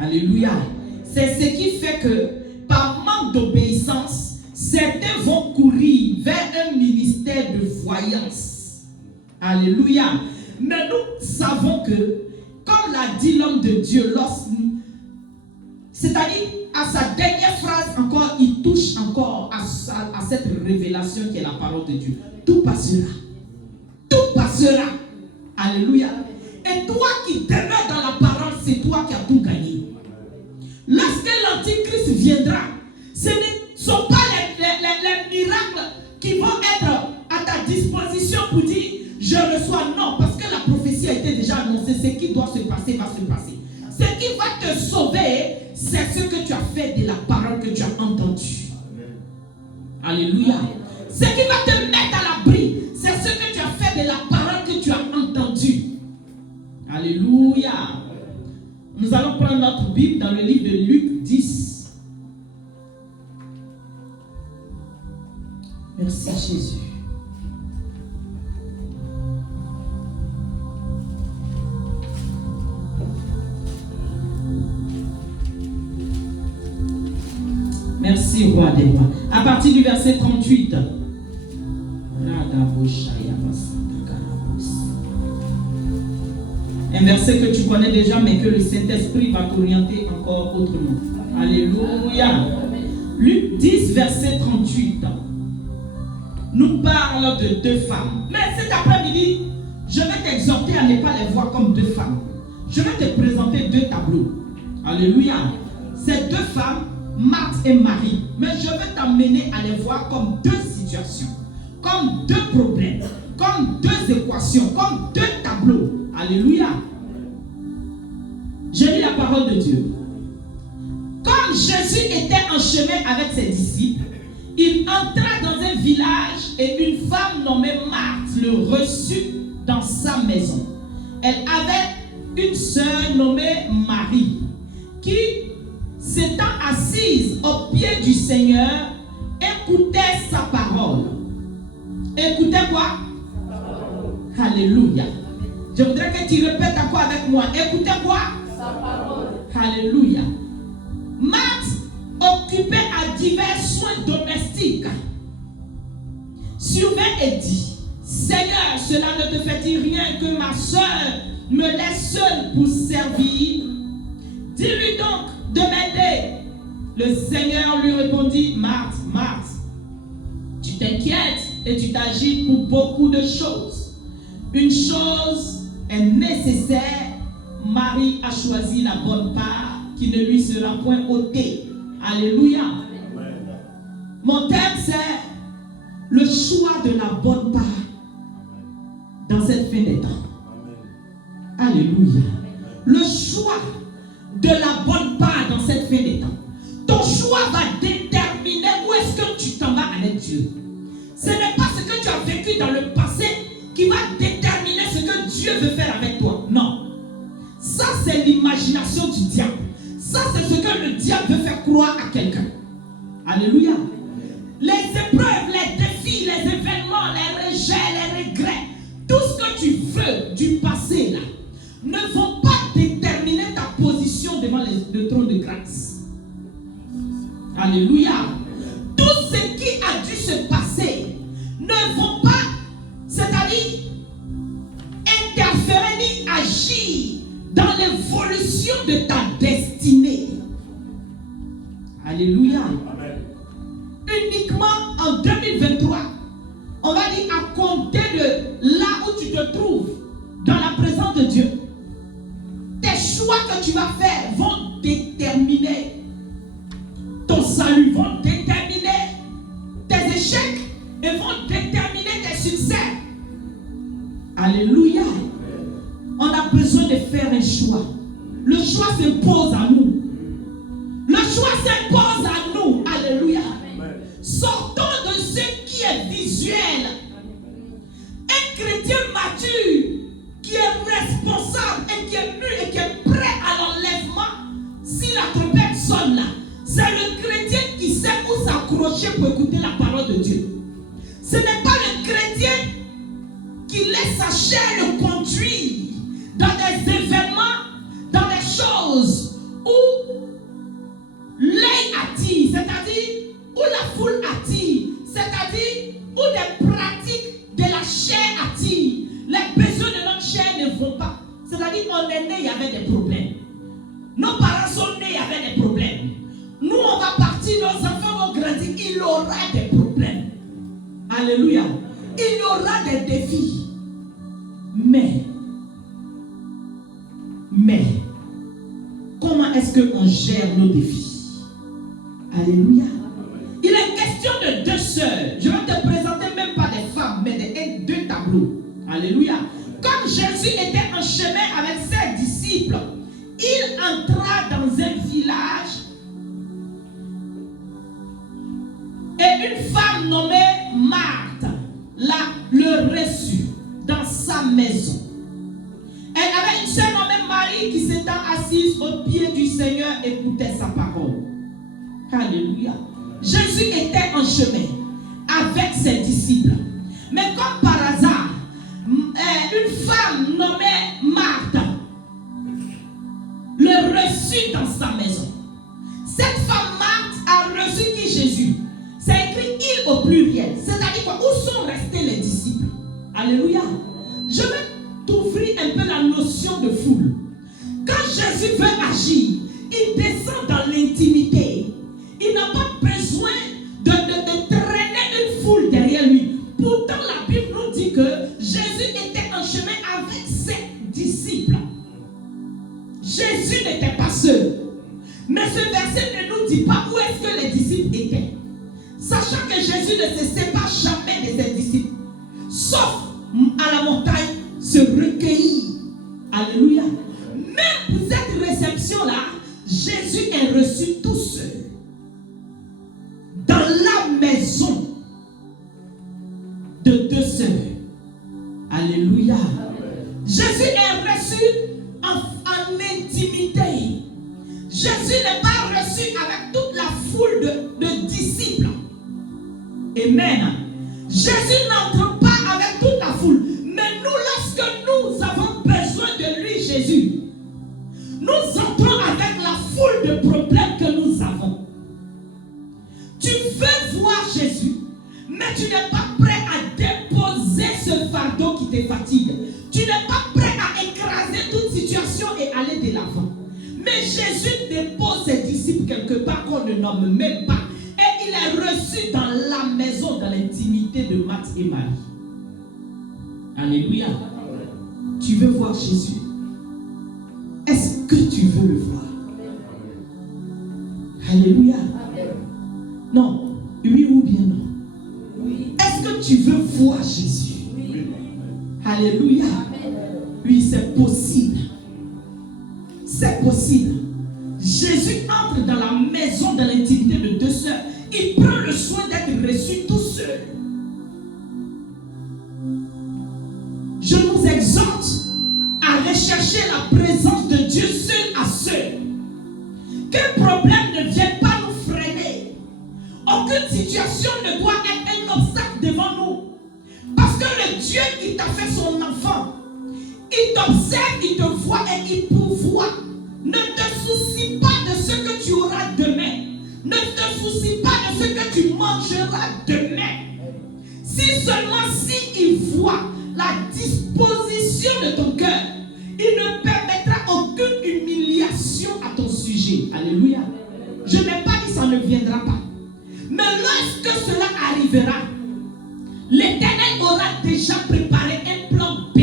Alléluia. C'est ce qui fait que par manque d'obéissance, certains vont courir vers un ministère de voyance. Alléluia. Mais nous savons que, comme l'a dit l'homme de Dieu, c'est-à-dire à sa dernière phrase encore, il touche encore à cette révélation qui est la parole de Dieu. Tout passera. Tout passera. Alléluia. Et toi qui demeures dans la parole, c'est toi qui as tout gagné. Lorsque l'Antichrist viendra, ce ne sont pas les qui vont être à ta disposition pour dire je reçois. Non, parce que la prophétie a été déjà annoncée. Ce qui doit se passer va se passer. Ce qui va te sauver, c'est ce que tu as fait de la parole que tu as entendue. Alléluia. Ce qui va te mettre à l'abri, c'est ce que tu as fait de la parole que tu as entendue. Alléluia. Nous allons prendre notre Bible dans le livre de Luc 10. Merci Jésus. Merci, roi des rois. À partir du verset 38. Un verset que tu connais déjà, mais que le Saint-Esprit va t'orienter encore autrement. Alléluia. Luc 10, verset 38. Nous parle de deux femmes. Mais cet après-midi, je vais t'exhorter à ne pas les voir comme deux femmes. Je vais te présenter deux tableaux. Alléluia. Ces deux femmes, Marthe et Marie. Mais je vais t'amener à les voir comme deux situations, comme deux problèmes, comme deux équations, comme deux tableaux. Alléluia. Je lis la parole de Dieu. Comme Jésus était en chemin avec ses disciples, il entra dans un village et une femme nommée Marthe le reçut dans sa maison. Elle avait une sœur nommée Marie qui, s'étant assise au pied du Seigneur, écoutait sa parole. Écoutez quoi? Alléluia. Je voudrais que tu répètes à quoi avec moi? Écoutez quoi? Sa parole. Alléluia. Marthe, occupée à divers soins domestiques, survint et dit: Seigneur, cela ne te fait-il rien que ma soeur me laisse seule pour servir? Dis-lui donc de m'aider. Le Seigneur lui répondit: Marthe, Marthe, tu t'inquiètes et tu t'agites pour beaucoup de choses. Une chose est nécessaire. Marie a choisi la bonne part qui ne lui sera point ôtée. Alléluia. Mon thème, c'est le choix de la bonne part dans cette fin des temps. Alléluia. Le choix de la bonne part dans cette fin des temps. Ton choix va déterminer où est-ce que tu t'en vas avec Dieu. Ce n'est pas ce que tu as vécu dans le passé qui va déterminer ce que Dieu veut faire avec toi. Non. Ça, c'est l'imagination du diable. Ça, c'est ce que le diable veut faire croire à quelqu'un. Alléluia. Les épreuves, les défis, les événements, les rejets, les regrets, tout ce que tu veux du passé là, ne vont pas déterminer ta position devant le trône de grâce. Alléluia. Tout ce qui a dû se passer ne vont pas, c'est-à-dire interférer ni agir dans l'évolution de ta destinée. Alléluia. Amen. Uniquement en 2023, on va dire à compter de là où tu te trouves, dans la présence de Dieu, tes choix que tu vas faire vont déterminer ton salut, vont déterminer tes échecs et vont déterminer tes succès. Alléluia. On a besoin de faire un choix. Le choix s'impose à nous. Le choix s'impose à nous. Alléluia. Sortons de ce qui est visuel. Un chrétien mature qui est responsable et qui est mûr et qui est prêt à l'enlèvement, si la trompette sonne là, c'est le chrétien qui sait où s'accrocher pour écouter la parole de Dieu. Ce n'est pas le chrétien qui laisse sa chair le conduire dans des événements, dans des choses où l'œil attire, c'est-à-dire où la foule attire, c'est-à-dire où des pratiques de la chair attirent. Les besoins de notre chair ne vont pas. C'est-à-dire qu'on est né, il y avait des problèmes. Nos parents sont nés, il y avait des problèmes. Nous, on va partir, nos enfants vont grandir, il y aura des problèmes. Alléluia. Il y aura des défis. Mais, comment est-ce qu'on gère nos défis? Alléluia. Il est question de deux sœurs. Je vais te présenter Alléluia. Comme Jésus était en chemin avec ses disciples, il entra dans un village et une femme nommée Marthe le reçut dans sa maison. Elle avait une sœur nommée Marie qui s'étant assise au pied du Seigneur écoutait sa parole. Alléluia. Jésus était en chemin avec ses disciples. Mais comme par hasard, une femme nommée Marthe le reçut dans sa maison. Cette femme Marthe a reçu qui Jésus? C'est écrit il au pluriel. C'est-à-dire quoi? Où sont restés les disciples? Alléluia. Je vais t'ouvrir un peu la notion de foule. Quand Jésus veut agir, il descend dans l'intimité. Il n'a pas besoin de traîner une foule derrière lui. Pourtant, la Bible nous dit que Jésus était en chemin avec ses disciples. Jésus n'était pas seul. Mais ce verset ne nous dit pas où est-ce que les disciples étaient. Sachant que Jésus ne se sépare jamais de ses disciples. Sauf à la montagne, se recueillir. Alléluia. Même pour cette réception-là, Jésus est reçu tout seul. Dans la maison de deux sœurs. Alléluia. Jésus est reçu en intimité. Jésus n'est pas reçu avec toute la foule de disciples. Amen. Jésus n'entre pas avec toute la foule. Mais nous, lorsque nous avons besoin de lui, Jésus, nous entrons avec la foule de problèmes que nous avons. Tu veux voir Jésus, mais tu n'es pas prêt à déposer ce fardeau qui te fatigue. Tu n'es pas prêt à écraser toute situation et aller de l'avant. Mais Jésus dépose ses disciples quelque part qu'on ne nomme même pas. Et il est reçu dans la maison, dans l'intimité de Marthe et Marie. Alléluia. Tu veux voir Jésus? Est-ce que tu veux le voir? Alléluia. Non. Oui ou bien non? Oui. Est-ce que tu veux voir Jésus? Oui. Alléluia. Oui, c'est possible. C'est possible. Jésus entre dans la maison de l'intimité de deux sœurs. Il prend le soin d'être reçu tout seul. Je nous exhorte à rechercher la présence de Dieu seul à seul. Quel problème ne vient pas nous freiner. Aucune situation ne doit être un obstacle devant nous. Parce que le Dieu qui t'a fait son enfant, il t'observe, il te voit et il pourvoit. Ne te soucie pas de ce que tu auras demain. Ne te soucie pas de ce que tu mangeras demain. Si seulement il voit la disposition de ton cœur, il ne permettra aucune humiliation à ton sujet. Alléluia. Je n'ai pas dit ça ne viendra pas. Mais lorsque cela arrivera, l'Éternel aura déjà préparé un plan B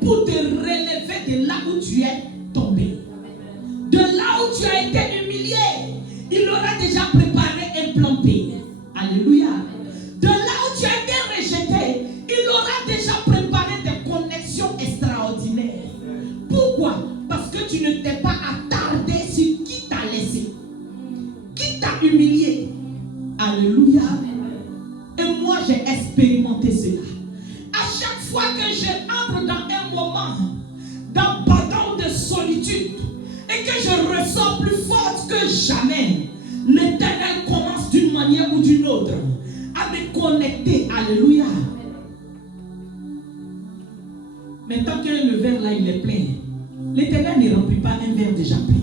pour te relever de là où tu es tombé. De là où tu as été humilié, il aura déjà préparé un plan B. Alléluia. De là où tu as été rejeté, il aura déjà préparé des connexions extraordinaires. Pourquoi? Parce que tu ne t'es pas attardé sur qui t'a laissé, qui t'a humilié. Alléluia. Et moi, j'ai expérimenté cela. À chaque fois que je entre dans un moment d'abandon, de solitude, et que je ressens plus forte que jamais, l'Éternel commence d'une manière ou d'une autre à me connecter. Alléluia. Maintenant que le verre là il est plein, l'Éternel ne remplit pas un verre déjà plein.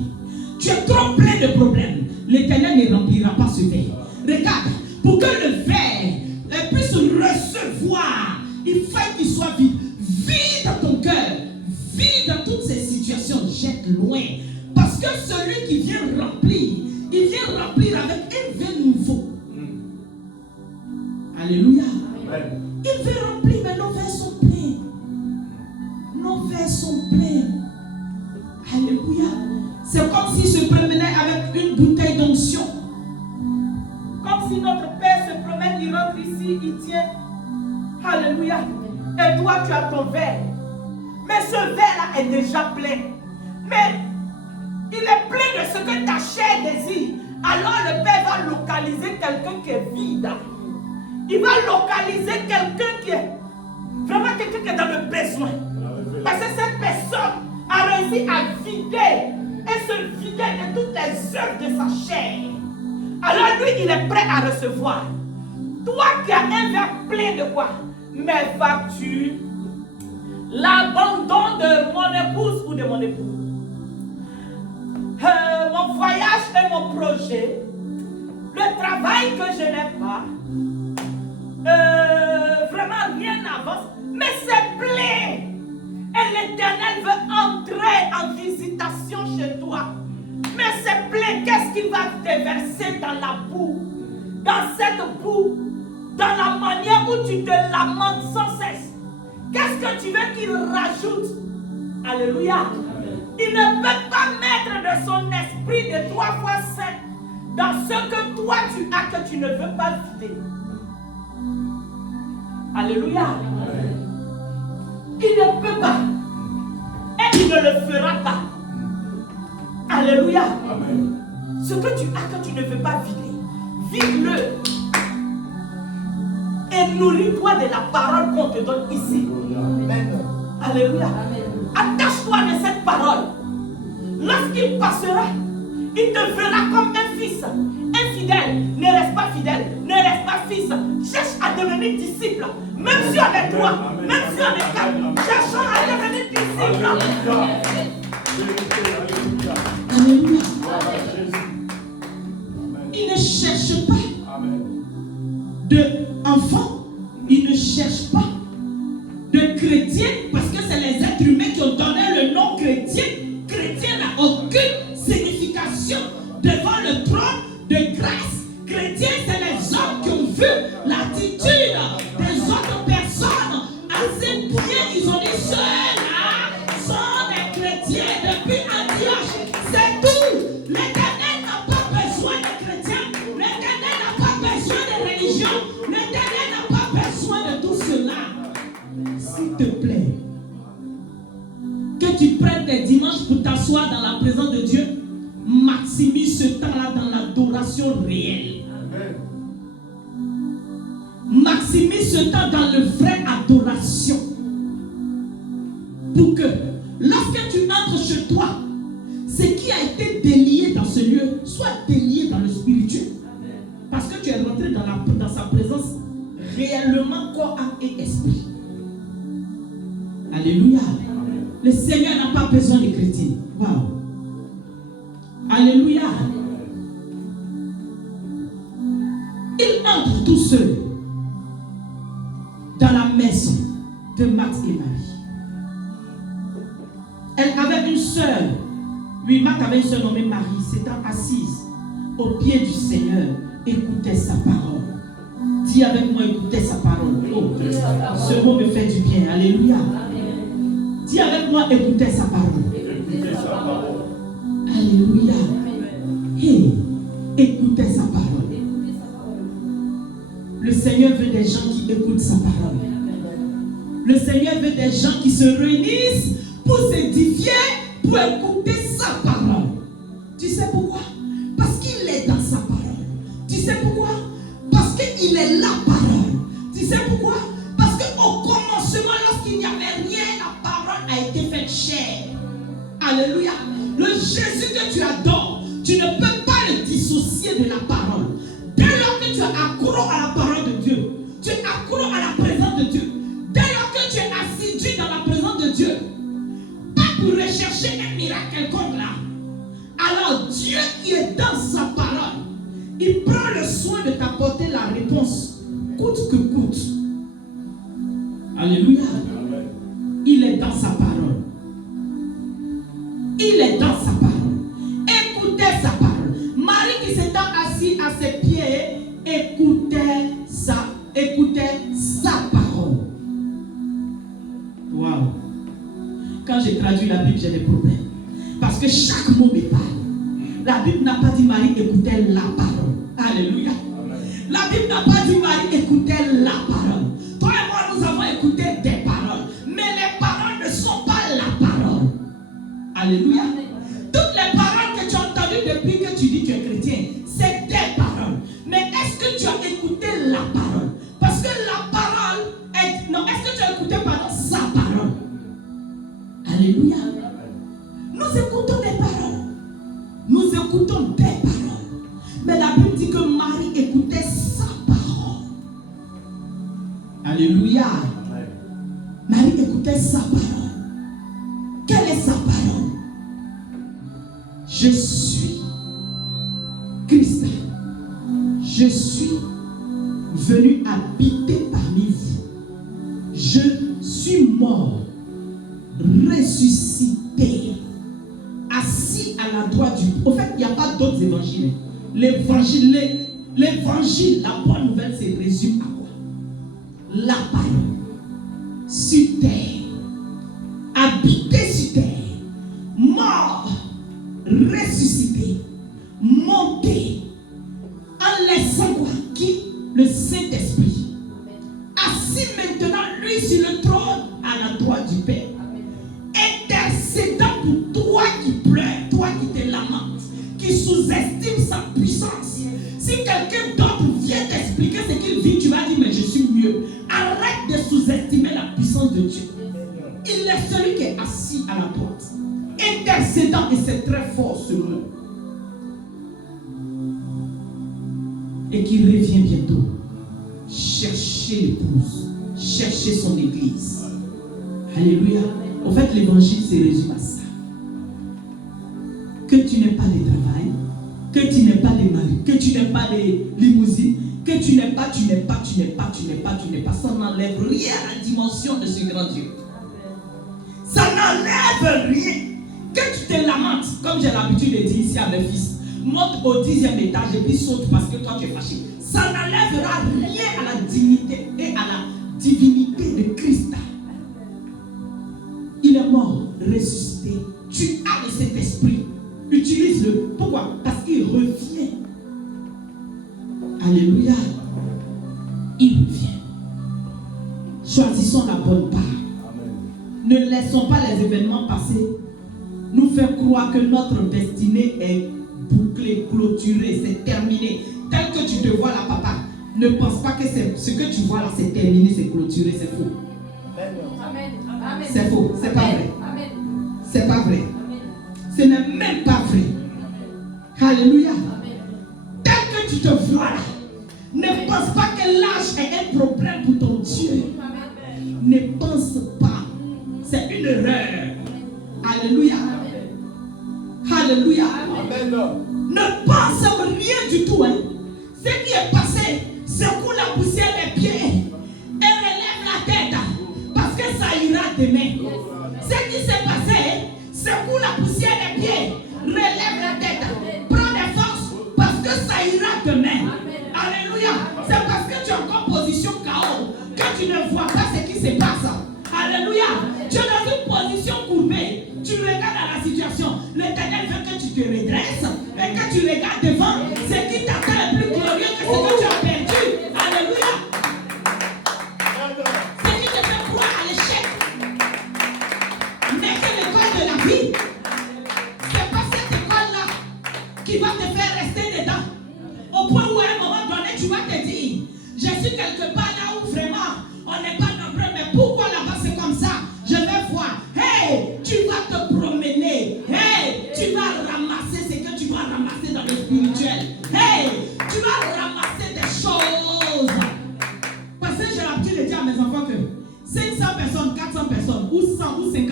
Tu es trop plein de problèmes. L'Éternel ne remplira pas ce verre. Regarde, pour que le verre puisse recevoir, il faut qu'il soit vide. Vide ton cœur, vide toutes ces situations, jette loin. Parce que celui qui vient remplir, il vient remplir avec un verre nouveau. Alléluia. Amen. Il veut remplir, mais nos verres sont pleins. Nos verres sont pleins. Alléluia. C'est comme s'il se promenait avec une bouteille d'onction. Comme si notre Père se promène, il rentre ici, il tient. Alléluia. Et toi, tu as ton verre. Mais ce verre-là est déjà plein. Mais il est plein de ce que ta chair désire. Alors le Père va localiser quelqu'un qui est vide. Il va localiser quelqu'un qui est vraiment quelqu'un qui est dans le besoin. Parce que cette personne a réussi à vider et se vider de toutes les œuvres de sa chair. Alors lui, il est prêt à recevoir. Toi qui as un verre plein de quoi? Mais vas-tu l'abandon de mon épouse ou de mon époux? Mon voyage et mon projet, le travail que je n'ai pas, vraiment rien n'avance, mais c'est plein. Et l'Éternel veut entrer en visitation chez toi. Mais c'est plein. Qu'est-ce qu'il va déverser dans la boue? Dans cette boue, dans la manière où tu te lamentes sans cesse. Qu'est-ce que tu veux qu'il rajoute? Alléluia. Il ne peut pas mettre de son esprit de 3 fois 5 dans ce que toi tu as que tu ne veux pas vider. Alléluia. Il ne peut pas. Et il ne le fera pas. Alléluia. Amen. Ce que tu as que tu ne veux pas vider, vide-le. Et nourris-toi de la parole qu'on te donne ici. Amen. Alléluia. Attache-toi de cette parole. Lorsqu'il passera, il te verra comme un fils infidèle. Ne reste pas fidèle, ne reste pas fils. Cherche à devenir disciple. Même si on est 3, même si on est 4, cherchons à devenir disciple. Alléluia. Il ne cherche pas d'enfants, il ne cherche pas de chrétiens, parce que c'est les êtres humains qui ont donné le nom chrétien. Chrétien n'a aucune signification devant le trône de grâce. Chrétien, c'est les hommes qui ont vu l'attitude des autres personnes assez bien. Ils ont dit ceux-là sont des chrétiens depuis Antioche. C'est tout. L'Éternel n'a pas besoin de chrétiens. L'Éternel n'a pas besoin de religion. L'Éternel n'a pas besoin de tout cela. S'il te plaît, que tu prennes tes dimanches pour t'asseoir dans la présence de Dieu, maximise ce temps-là dans l'adoration réelle. Maximise ce temps dans le vrai adoration. Pour que lorsque tu entres chez toi, ce qui a été délié dans ce lieu soit délié dans le spirituel. Parce que tu es rentré dans sa présence réellement corps, âme et esprit. Alléluia. Le Seigneur n'a pas besoin de chrétiens. Wow. Alléluia. Il entre tout seul dans la maison de Marthe et Marie. Elle avait une sœur. Oui, Marthe avait une sœur nommée Marie, s'étant assise au pied du Seigneur, écoutait sa parole. Dis avec moi, écoutez sa parole. Oh, ce mot me fait du bien. Alléluia. Dis avec moi, écoutez sa parole. Écoutez sa parole. Alléluia. Hey, écoutez sa parole. Le Seigneur veut des gens qui écoutent sa parole. Le Seigneur veut des gens qui se réunissent pour s'édifier, pour écouter sa parole. Tu sais pourquoi? Parce qu'il est dans sa parole. Tu sais pourquoi? Parce qu'il est la parole. Tu sais pourquoi? Parce qu'au commencement, lorsqu'il n'y avait rien, la parole a été faite chair. Alléluia. Le Jésus que tu adores, tu ne peux pas le dissocier de la parole. Dès lors que tu es accro à la parole de Dieu, tu es accro à la présence de Dieu. Dès lors que tu es assidu dans la présence de Dieu, pas pour rechercher un miracle quelconque là. Alors Dieu qui est dans sa parole, il prend le soin de t'apporter la réponse, coûte que coûte. Alléluia. Il est dans sa parole. Il est dans sa parole. Écoutez sa parole. Marie qui s'étant assise à ses pieds, écoutait sa parole. Wow. Quand j'ai traduit la Bible, j'ai des problèmes. Parce que chaque mot me parle. La Bible n'a pas dit Marie écoutait la parole. Alléluia. La Bible n'a pas dit Marie écoutait la parole. Toi et moi, nous avons écouté des paroles. Alléluia. Toutes les paroles que tu as entendues depuis que tu dis que tu es chrétien, c'est tes paroles. Mais est-ce que tu as écouté la parole? Parce que la parole est... Non, est-ce que tu as écouté sa parole? Alléluia. Nous écoutons des paroles. Nous écoutons des paroles. Mais la Bible dit que Marie écoutait sa parole. Alléluia. Marie écoutait sa parole. Quelle est sa parole? Je suis Christ. Je suis venu habiter parmi vous. Je suis mort, ressuscité, assis à la droite du... Au fait, il n'y a pas d'autres évangiles. L'évangile, la bonne nouvelle, c'est résume à quoi? La parole. Sur terre. Habité sur terre. Mort. Ressuscité. Monté. En laissant quoi? Qui? Le Saint-Esprit. Assis maintenant, lui, sur le trône, à la droite du Père. Intercédant pour toi qui pleures, toi qui te lamentes, qui sous-estime sa puissance. Si quelqu'un d'autre vient t'expliquer ce qu'il vit, tu vas dire, mais je suis mieux. Arrête de sous-estimer la puissance de Dieu. Il est celui qui est assis à la droite. Intercédant, et c'est très fort ce mot. Et qui revient bientôt. Chercher l'épouse. Chercher son église. Alléluia. En fait, l'évangile se résume à ça. Que tu n'aies pas de travail, que tu n'aies pas de mari, que tu n'aies pas de limousine, que tu n'aies pas. Ça n'enlève rien à la dimension de ce grand Dieu. Ça n'enlève rien. Que tu te lamentes, comme j'ai l'habitude de dire ici à mes fils, monte au 10e étage et puis saute parce que toi tu es fâché. Ça n'enlèvera rien à la dignité et à la divinité de Christ. Il est mort, ressuscité. Tu as de cet esprit. Utilise-le. Pourquoi? Parce qu'il revient. Alléluia. Il revient. Choisissons la bonne part. Ne laissons pas les événements passer nous faire croire que notre destinée est bouclée, clôturée, c'est terminé. Tel que tu te vois là, papa, ne pense pas que c'est ce que tu vois là, c'est terminé, c'est clôturé, c'est faux. Amen. C'est faux, c'est pas vrai. Amen. C'est pas vrai. Amen. Ce n'est même pas vrai. Amen. Alléluia. Amen. Tel que tu te vois là, ne pense pas que l'âge est un problème pour ton Dieu. Amen. Ne pense pas. C'est une erreur. Alléluia. Alléluia. Amen. Ne pense rien du tout. Hein. Ce qui est passé, secoue la poussière des pieds et relève la tête parce que ça ira demain. Ce qui s'est passé, secoue la poussière des pieds, relève la tête, prends des forces parce que ça ira demain. Alléluia. C'est parce que tu es encore en position chaos que tu ne vois pas ce qui se passe. Alléluia. Tu es dans une position courbée. Tu regardes à la situation. L'Éternel veut que tu te redresses et que tu regardes devant. Ce qui t'attend est plus glorieux que ce que tu as perdu. Alléluia. Ce qui te fait croire à l'échec n'est que l'école de la vie. C'est pas cette école-là qui va te faire rester dedans. Au point où à un moment donné, tu vas te dire, je suis quelque part là où vraiment on n'est pas nombreux, mais pourquoi là-bas c'est comme ça? Je vais voir. Hey, tu vas te promener. Hey, tu vas ramasser ce que tu dois ramasser dans le spirituel. Hey, tu vas ramasser des choses. Parce que j'ai l'habitude de dire à mes enfants que 500 personnes, 400 personnes, ou 100 ou 50,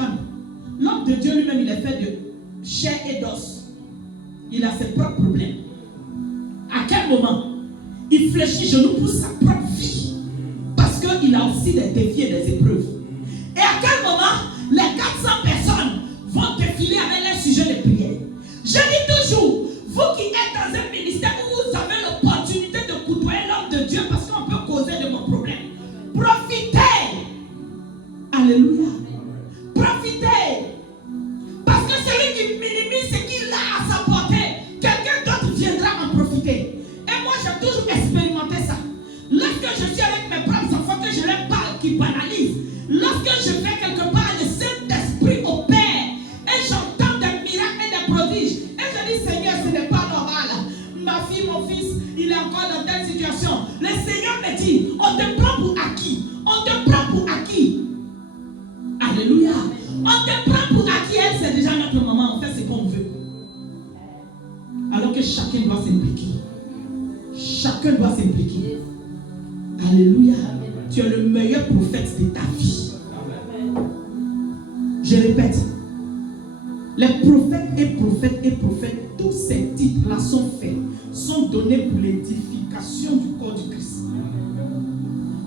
l'homme de Dieu lui-même, il est fait de chair et d'os. Il a ses propres problèmes. À quel moment il fléchit genoux pour sa propre vie? Parce qu'il a aussi des défis et des épreuves. Et à quel moment les 400 personnes vont défiler avec les sujets de prière? Je dis toujours, vous qui êtes dans un ministère où vous avez l'opportunité de côtoyer l'homme de Dieu parce qu'on peut causer de vos problèmes, profitez. Alléluia. Profitez. Parce que celui qui minimise ce qu'il a à sa portée, quelqu'un d'autre viendra en profiter. Et moi j'ai toujours expérimenté ça. Lorsque je suis avec mes propres enfants, que je leur parle, qui banalisent. Lorsque je vais quelque part, le Saint-Esprit opère et j'entends des prodige. Et je dis, Seigneur, ce n'est pas normal. Ma fille, mon fils, il est encore dans telle situation. Le Seigneur me dit, on te prend pour acquis. On te prend pour acquis. Alléluia. On te prend pour acquis. Elle, c'est déjà notre maman. On fait ce qu'on veut. Alors que chacun doit s'impliquer. Chacun doit s'impliquer. Alléluia. Tu es le meilleur prophète de ta vie. Je répète. Les prophètes, tous ces titres-là sont faits, sont donnés pour l'édification du corps du Christ.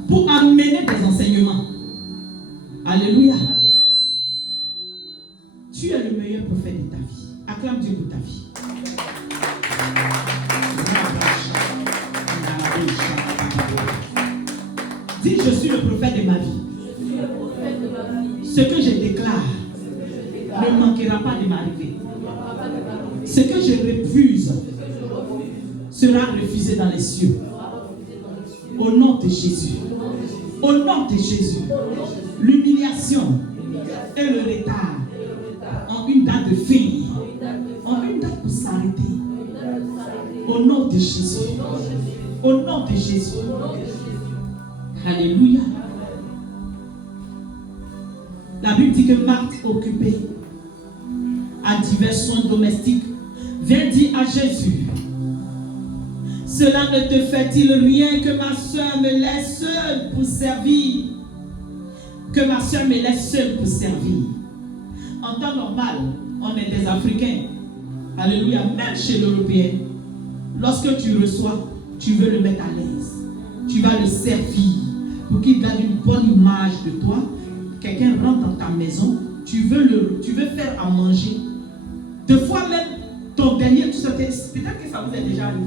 Pour amener des enseignements. Alléluia. Tu es le meilleur prophète de ta vie. Acclame Dieu pour ta vie. Dis, je suis le prophète de ma vie. Ce que je déclare ne manquera pas de m'arriver. Ce que je refuse sera refusé dans les cieux. Au nom de Jésus. Au nom de Jésus. L'humiliation et le retard ont une date de fin. Ont une date pour s'arrêter. Au nom de Jésus. Au nom de Jésus. Alléluia. La Bible dit que Marthe, occupée à divers soins domestiques, vient dire à Jésus, cela ne te fait-il rien que ma soeur me laisse seule pour servir? Que ma soeur me laisse seule pour servir. En temps normal, on est des Africains. Alléluia. Même chez l'Européen, lorsque tu reçois, tu veux le mettre à l'aise. Tu vas le servir pour qu'il garde une bonne image de toi. Quelqu'un rentre dans ta maison, tu veux faire à manger. Deux fois même, ton dernier, peut-être que ça vous est déjà arrivé.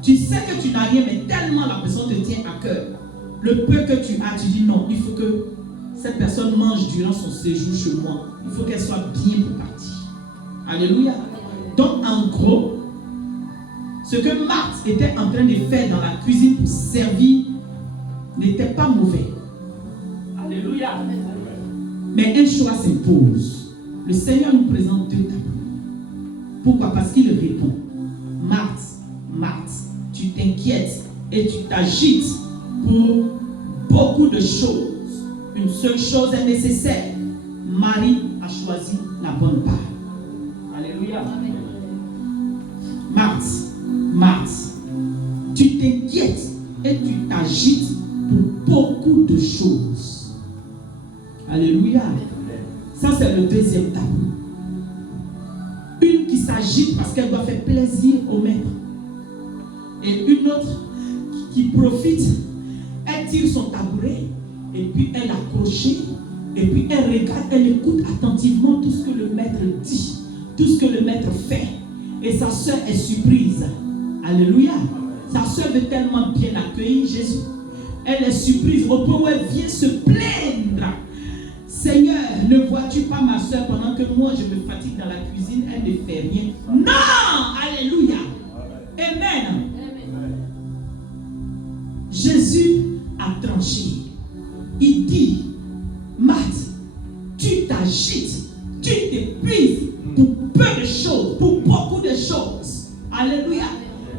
Tu sais que tu n'as rien, mais tellement la personne te tient à cœur. Le peu que tu as, tu dis non, il faut que cette personne mange durant son séjour chez moi. Il faut qu'elle soit bien pour partir. Alléluia. Donc en gros, ce que Marthe était en train de faire dans la cuisine pour servir n'était pas mauvais. Alléluia. Mais un choix s'impose. Le Seigneur nous présente deux tableaux. Pourquoi? Parce qu'il répond. Marthe, tu t'inquiètes et tu t'agites pour beaucoup de choses. Une seule chose est nécessaire. Marie a choisi la bonne part. Alléluia. Marthe, tu t'inquiètes et tu t'agites pour beaucoup de choses. Alléluia. Ça, c'est le deuxième tableau. Une qui s'agite parce qu'elle doit faire plaisir au maître. Et une autre qui profite, elle tire son tabouret et puis elle accroche et puis elle regarde, elle écoute attentivement tout ce que le maître dit, tout ce que le maître fait. Et sa soeur est surprise. Alléluia. Sa soeur veut tellement bien accueillir Jésus. Elle est surprise au point où elle vient se plaindre. Seigneur, ne vois-tu pas ma soeur pendant que moi je me fatigue dans la cuisine, elle ne fait rien. Non! Alléluia. Amen. Jésus a tranché. Il dit, Marthe, tu t'agites, tu t'épuises pour peu de choses, pour beaucoup de choses. Alléluia.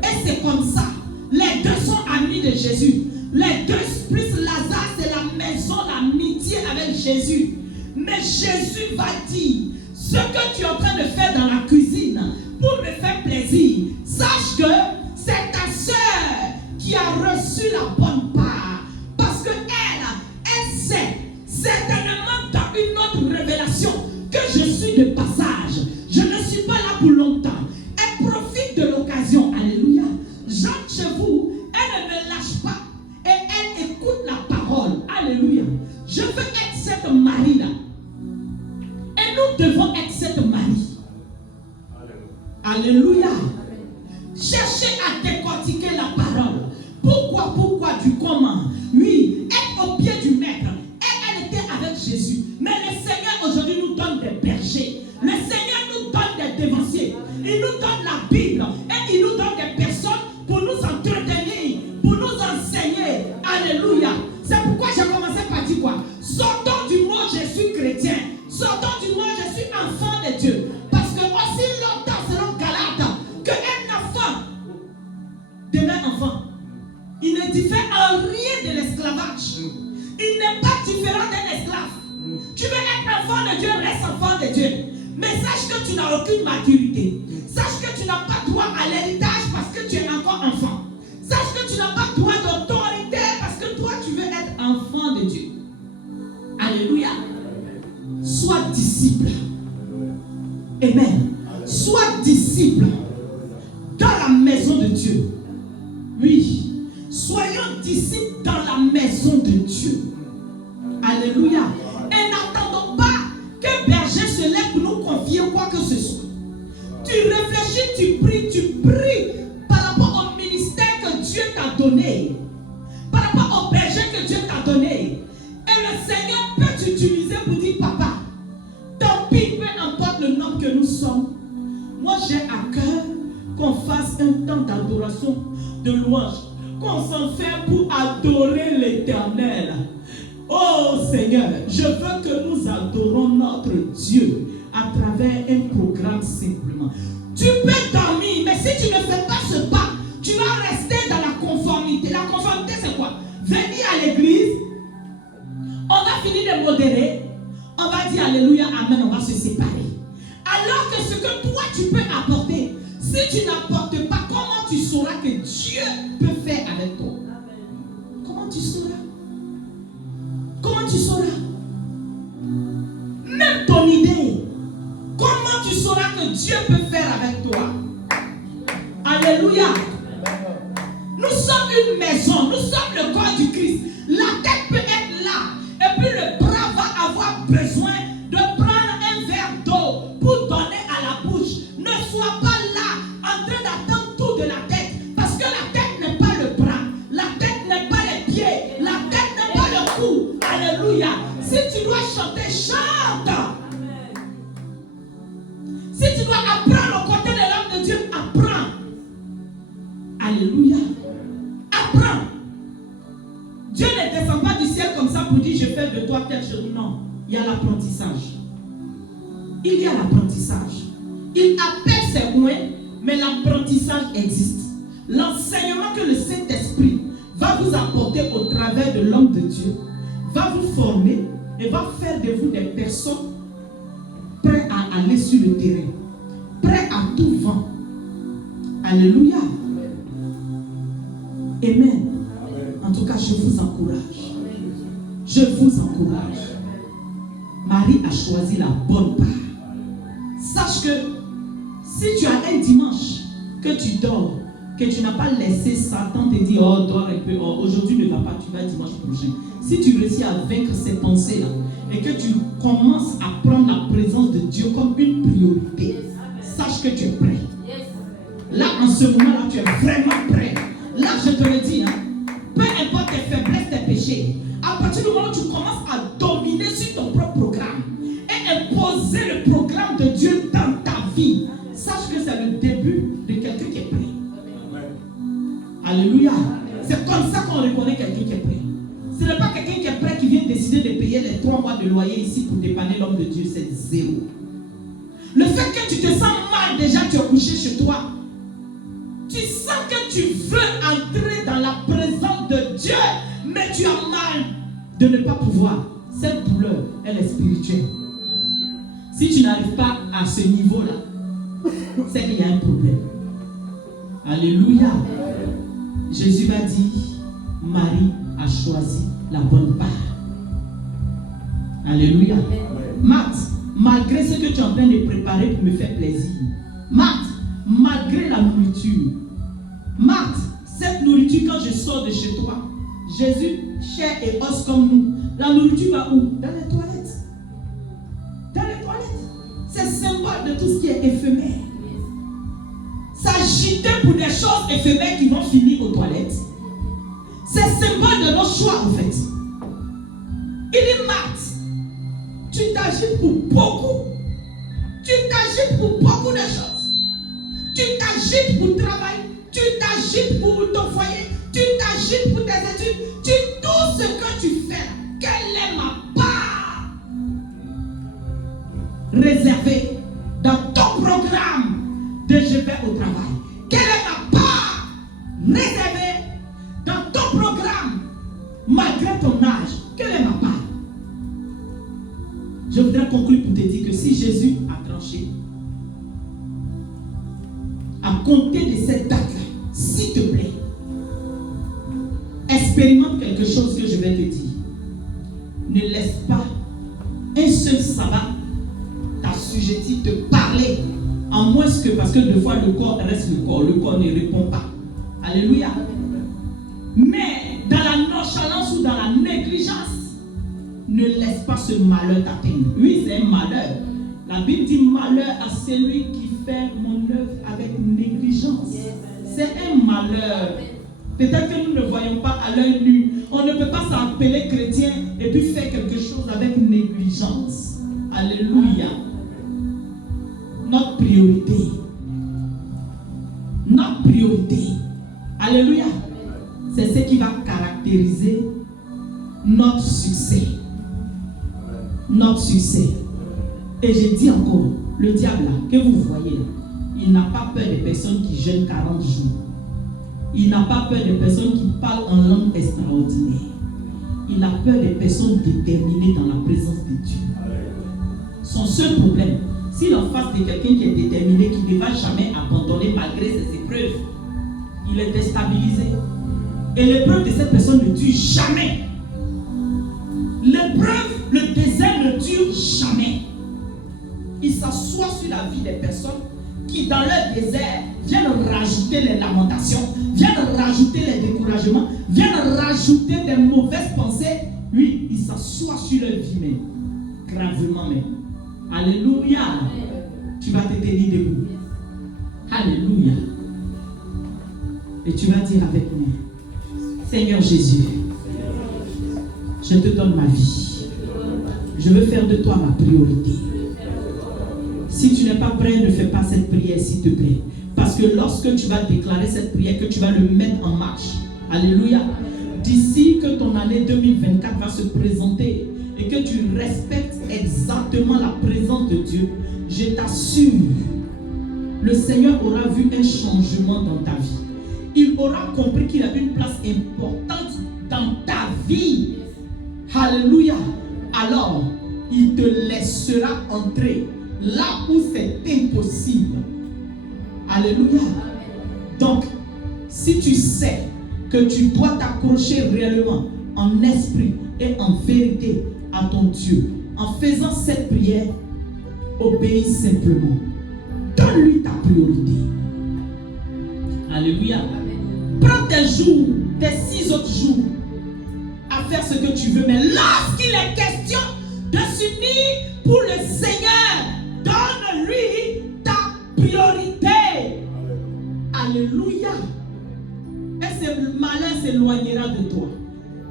Et c'est comme ça. Les deux sont amis de Jésus. Les deux, plus Lazare, c'est la maison, l'amitié avec Jésus. Mais Jésus va dire, ce que tu es en train de faire dans la cuisine pour me faire plaisir, sache que c'est ta soeur qui a reçu la bonne part. Parce que elle sait, certainement dans une autre révélation, que je suis de passage. Je ne suis pas là pour longtemps. Elle profite de l'occasion. Alléluia. J'entre chez vous, elle ne me lâche pas. Et elle écoute la parole. Alléluia. Je veux être cette Marie-là. Et nous devons être cette Marie. Alléluia. Cherchez à décortiquer la parole. Pourquoi du comment? Oui, être au pied du maître. Elle était avec Jésus. Mais le Seigneur aujourd'hui nous donne des bergers. Le Seigneur nous donne des dévanciers. Il nous donne la Bible. Et il nous donne des personnes pour nous entretenir, pour nous enseigner. Alléluia. C'est pourquoi j'ai commencé par dire quoi? Sortons du mot je suis chrétien. Sortons du mot je suis enfant de Dieu. Parce que aussi longtemps Il n'est pas différent d'un esclave. Tu veux être enfant de Dieu, reste enfant de Dieu. Mais sache que tu n'as aucune maturité. Sache que tu n'as pas droit à l'héritage parce que tu es encore enfant. Sache que tu n'as pas droit d'autorité parce que toi tu veux être enfant de Dieu. Alléluia. Sois disciple. Amen. Sois disciple dans la maison de Dieu. Oui. Soyons disciples dans la maison de Dieu. Alléluia. Et n'attendons pas qu'un berger se lève pour nous confier quoi que ce soit. Tu réfléchis, tu pries par rapport au ministère que Dieu t'a donné. Par rapport au berger que Dieu t'a donné. Et le Seigneur peut t'utiliser pour dire, papa, tant pis, peu importe le nombre que nous sommes. Moi, j'ai à cœur qu'on fasse un temps d'adoration, de louange. Qu'on s'enferme pour adorer l'Éternel. Oh Seigneur, je veux que nous adorons notre Dieu à travers un programme simplement. Tu peux dormir, mais si tu ne fais pas ce pas, tu vas rester dans la conformité. La conformité, c'est quoi? Venir à l'église, on va finir de modérer, on va dire Alléluia, Amen, on va se séparer. Alors que ce que toi tu peux apporter, si tu n'apportes pas, comment tu sauras que Dieu peut faire avec toi? Comment tu sauras? Comment tu sauras? Même ton idée, comment tu sauras que Dieu peut faire avec toi? Alléluia. Nous sommes une maison, nous sommes le corps du Christ. La tête peut être là, et puis le bras va avoir besoin de prendre un verre d'eau pour donner à la bouche. Ne sois pas là en train d'attendre tout de la tête, parce que la tête n'est pas le bras, la tête n'est pas les pieds, la tête n'est pas le cou. Alléluia. Si tu dois chanter, chante. Si tu dois apprendre aux côtés de l'homme de Dieu, apprends. Alléluia. Apprends. Dieu ne descend pas du ciel comme ça pour dire je fais de toi telle chose. Non, il y a l'apprentissage. Il y a l'apprentissage. Il appelle ses moyens, mais l'apprentissage existe. L'enseignement que le Saint-Esprit va vous apporter au travers de l'homme de Dieu va vous former et va faire de vous des personnes prêtes à aller sur le terrain, prêtes à tout vent. Alléluia. Amen. En tout cas, je vous encourage. Je vous encourage. Marie a choisi la bonne part. Sache que si tu as un dimanche que tu dors, que tu n'as pas laissé Satan te dire oh dors un peu, oh, aujourd'hui ne va pas, tu vas dimanche prochain. Si tu réussis à vaincre ces pensées-là et que tu commences à prendre la présence de Dieu comme une priorité, sache que tu es prêt. Là, en ce moment-là, tu es vraiment prêt. Là, je te le dis, hein, peu importe tes faiblesses, tes péchés, à partir du moment où tu commences à dominer sur ton propre programme et imposer le programme de Dieu dans ta vie, sache que c'est le début de quelqu'un qui est prêt. Alléluia. C'est comme ça qu'on reconnaît quelqu'un qui est prêt. Ce n'est pas quelqu'un qui est prêt qui vient décider de payer les 3 mois de loyer ici pour dépanner l'homme de Dieu, c'est zéro. Le fait que tu te sens mal déjà, tu es couché chez toi. Tu sens que tu veux entrer dans la présence de Dieu, mais tu as mal de ne pas pouvoir. Cette douleur, elle est spirituelle. Si tu n'arrives pas à ce niveau-là, c'est qu'il y a un problème. Alléluia. Jésus va dire, Marie a choisi la bonne part. Alléluia. Marthe, malgré ce que tu es en train de préparer pour me faire plaisir, Marthe, malgré la nourriture, Marthe, cette nourriture, quand je sors de chez toi, Jésus, chair et os comme nous, la nourriture va où? Dans les toilettes. Dans les toilettes. C'est symbole de tout ce qui est éphémère. S'agiter pour des choses éphémères qui vont finir aux toilettes. C'est symbole de nos choix en fait. Il dit Marthe, tu t'agites pour beaucoup. Tu t'agites pour beaucoup de choses. Tu t'agites pour le travail. Tu t'agites pour ton foyer. Tu t'agites pour tes études. Tout ce que tu fais, quelle est ma part réservée dans ton programme de je vais au travail? Quelle est ma part réservée dans ton programme malgré ton âge? Quelle est si Jésus a tranché, à compter de cette date-là, s'il te plaît, expérimente quelque chose que je vais te dire. Ne laisse pas un seul sabbat t'assujettir, te parler, à moins que, parce que deux fois le corps reste le corps ne répond pas. Alléluia. Mais dans la nonchalance ou dans la négligence, ne laisse pas ce malheur t'atteindre. Oui, c'est un malheur. La Bible dit malheur à celui qui fait mon œuvre avec négligence. C'est un malheur. Peut-être que nous ne voyons pas à l'œil nu. On ne peut pas s'appeler chrétien et puis faire quelque chose avec négligence. Alléluia. Notre priorité. Notre priorité. Alléluia. C'est ce qui va caractériser notre succès. Notre succès. Et je dis encore, le diable là, que vous voyez là, il n'a pas peur des personnes qui jeûnent 40 jours. Il n'a pas peur des personnes qui parlent en langue extraordinaire. Il a peur des personnes déterminées dans la présence de Dieu. Son seul problème, s'il est en face de quelqu'un qui est déterminé, qui ne va jamais abandonner malgré ses épreuves, il est déstabilisé. Et l'épreuve de cette personne ne dure jamais. L'épreuve, le désert ne dure jamais. Il s'assoit sur la vie des personnes qui, dans leur désert, viennent rajouter les lamentations, viennent rajouter les découragements, viennent rajouter des mauvaises pensées. Lui, il s'assoit sur leur vie même, gravement même. Alléluia. Tu vas te tenir debout. Alléluia. Et tu vas dire avec moi, Seigneur Jésus, je te donne ma vie. Je veux faire de toi ma priorité. Si tu n'es pas prêt, ne fais pas cette prière, s'il te plaît. Parce que lorsque tu vas déclarer cette prière, que tu vas le mettre en marche. Alléluia. D'ici que ton année 2024 va se présenter et que tu respectes exactement la présence de Dieu, je t'assure, le Seigneur aura vu un changement dans ta vie. Il aura compris qu'il a une place importante dans ta vie. Alléluia. Alors, il te laissera entrer là où c'est impossible. Alléluia. Donc, si tu sais que tu dois t'accrocher réellement en esprit et en vérité à ton Dieu, en faisant cette prière, obéis simplement. Donne-lui ta priorité. Alléluia. Prends tes jours, tes 6 autres jours à faire ce que tu veux, mais lorsqu'il est question de s'unir pour le Seigneur, donne-lui ta priorité. Alléluia. Et ce malheur s'éloignera de toi.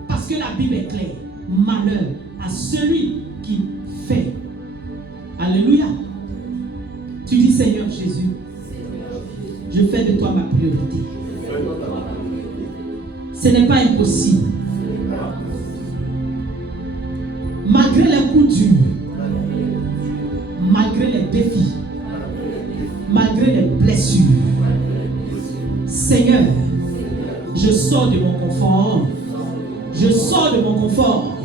Parce que la Bible est claire. Malheur à celui qui fait. Alléluia. Tu dis, Seigneur Jésus, je fais de toi ma priorité. Ce n'est pas impossible. Malgré les coups durs, malgré les défis, malgré les blessures, Seigneur, je sors de mon confort. Je sors de mon confort.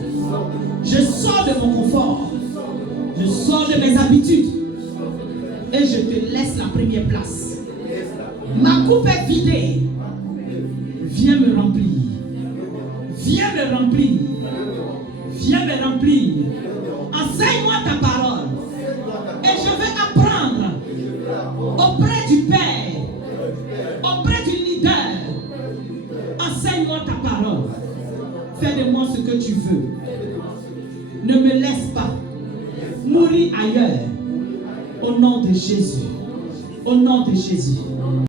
Je sors de mon confort. Je sors de mes habitudes. Et je te laisse la première place. Ma coupe est vidée. Viens me remplir. Viens me remplir. Viens me remplir. Enseigne-moi ta parole. Et je vais apprendre auprès du Père, auprès du leader. Enseigne-moi ta parole. Fais de moi ce que tu veux. Ne me laisse pas mourir ailleurs. Au nom de Jésus. Au nom de Jésus.